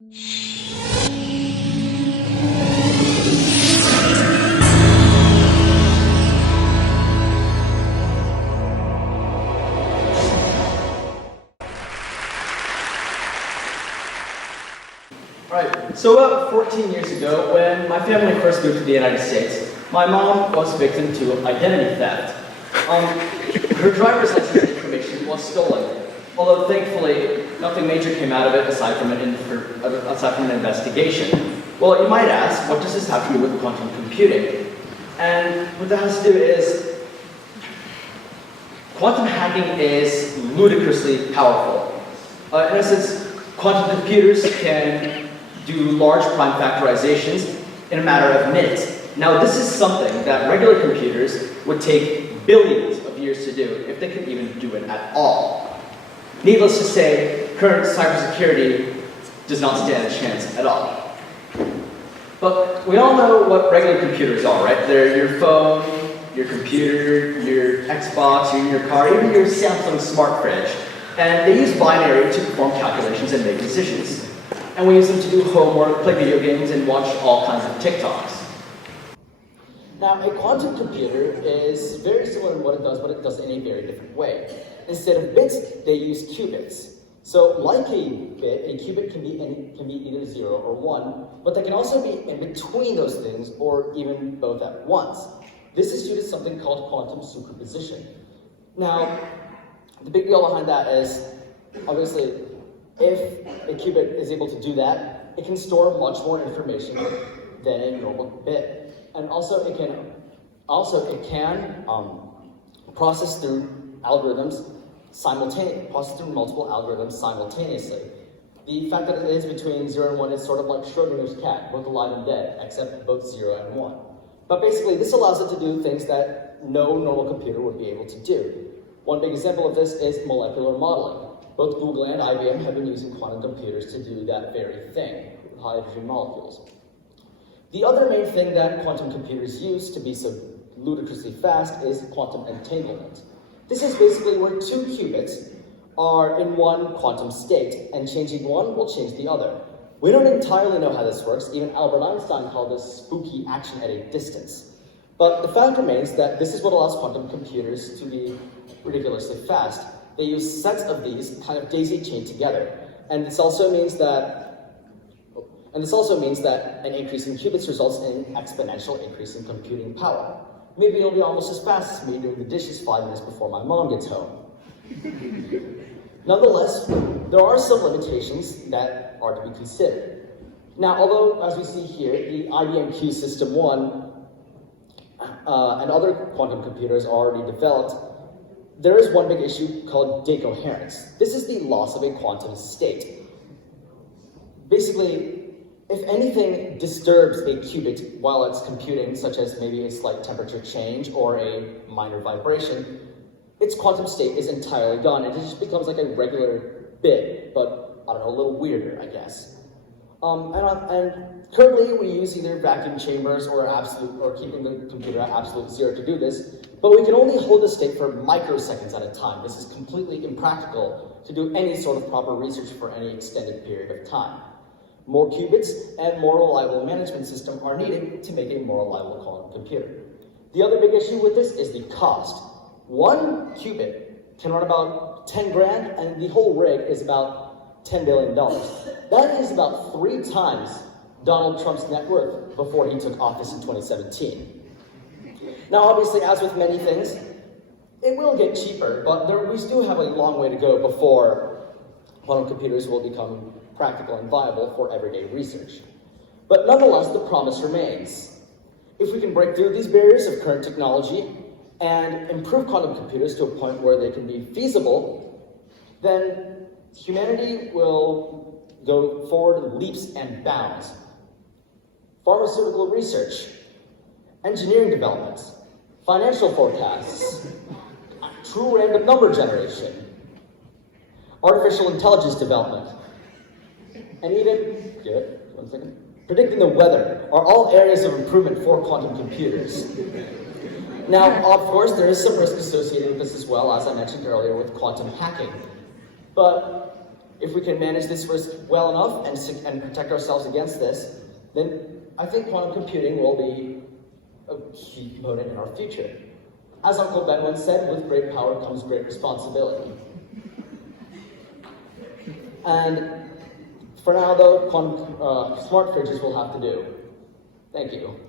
Alright, so about 14 years ago, when my family first moved to the United States, my mom was victim to identity theft. Her driver's license information was stolen, although thankfully nothing major came out of it aside from an investigation. Well, you might ask, what does this have to do with quantum computing? And what that has to do is, quantum hacking is ludicrously powerful. In essence, quantum computers can do large prime factorizations in a matter of minutes. Now, this is something that regular computers would take billions of years to do, if they could even do it at all. Needless to say, current cybersecurity does not stand a chance at all. But we all know what regular computers are, right? They're your phone, your computer, your Xbox, your car, even your Samsung smart fridge. And they use binary to perform calculations and make decisions. And we use them to do homework, play video games, and watch all kinds of TikToks. Now, a quantum computer is very similar in what it does, but it does it in a very different way. Instead of bits, they use qubits. So, like a bit, a qubit can be either 0 or 1, but they can also be in between those things, or even both at once. This is due to something called quantum superposition. Now, the big deal behind that is, obviously, if a qubit is able to do that, it can store much more information than a normal bit. And also it can process through multiple algorithms simultaneously. The fact that it is between 0 and 1 is sort of like Schrodinger's cat, both alive and dead, except both 0 and 1. But basically, this allows it to do things that no normal computer would be able to do. One big example of this is molecular modeling. Both Google and IBM have been using quantum computers to do that very thing, with hydrogen molecules. The other main thing that quantum computers use to be so ludicrously fast is quantum entanglement. This is basically where two qubits are in one quantum state, and changing one will change the other. We don't entirely know how this works. Even Albert Einstein called this spooky action at a distance. But the fact remains that this is what allows quantum computers to be ridiculously fast. They use sets of these kind of daisy-chained together. And this also means that an increase in qubits results in an exponential increase in computing power. Maybe it'll be almost as fast as me doing the dishes 5 minutes before my mom gets home. Nonetheless, there are some limitations that are to be considered. Now, although, as we see here, the IBM Q System 1 and other quantum computers are already developed, there is one big issue called decoherence. This is the loss of a quantum state. Basically, if anything disturbs a qubit while it's computing, such as maybe a slight temperature change or a minor vibration, its quantum state is entirely gone. It just becomes like a regular bit, but I don't know, a little weirder, I guess. And currently we use either vacuum chambers or keeping the computer at absolute 0 to do this, but we can only hold the state for microseconds at a time. This is completely impractical to do any sort of proper research for any extended period of time. More qubits and more reliable management system are needed to make a more reliable quantum computer. The other big issue with this is the cost. One qubit can run about 10 grand, and the whole rig is about $10 billion. That is about 3 times Donald Trump's net worth before he took office in 2017. Now, obviously, as with many things, it will get cheaper, but we still have a long way to go before quantum computers will become practical and viable for everyday research. But nonetheless, the promise remains. If we can break through these barriers of current technology and improve quantum computers to a point where they can be feasible, then humanity will go forward leaps and bounds. Pharmaceutical research, engineering developments, financial forecasts, true random number generation, artificial intelligence development, and even, predicting the weather are all areas of improvement for quantum computers. Now, of course, there is some risk associated with this as well, as I mentioned earlier, with quantum hacking. But If we can manage this risk well enough and protect ourselves against this, then I think quantum computing will be a key component in our future. As Uncle Ben once said, with great power comes great responsibility. And for now, though, smart fridges will have to do. Thank you.